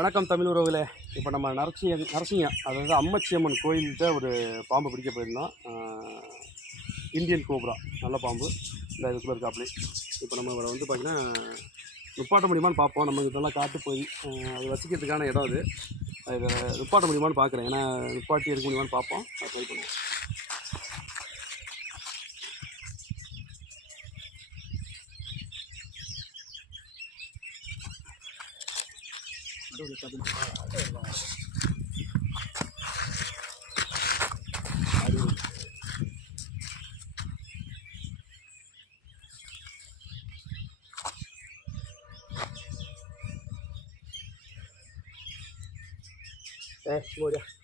வணக்கம் தமிழ் உறவுகளே. இப்போ நம்ம நரசிங்க அதாவது அம்மச்சியம்மன் கோயில்கிட்ட ஒரு பாம்பு பிடிக்க போயிருந்தோம். இந்தியன் கோப்ரா நல்ல பாம்பு. இந்த இதுக்குள்ளே இருக்காப்புலே. இப்போ நம்ம இவரை வந்து பார்த்திங்கன்னா நுப்பாட்ட முடியுமான்னு பார்ப்போம். நம்ம இதெல்லாம் காட்டு போய் அது வசிக்கிறதுக்கான இடம் அது. இதை நுப்பாட்ட முடியுமான்னு பார்க்குறேன். ஏன்னா நுப்பாட்டி எடுக்க முடியுமான்னு பார்ப்போம். அதை ட்ரை பண்ணுவோம். Mudah.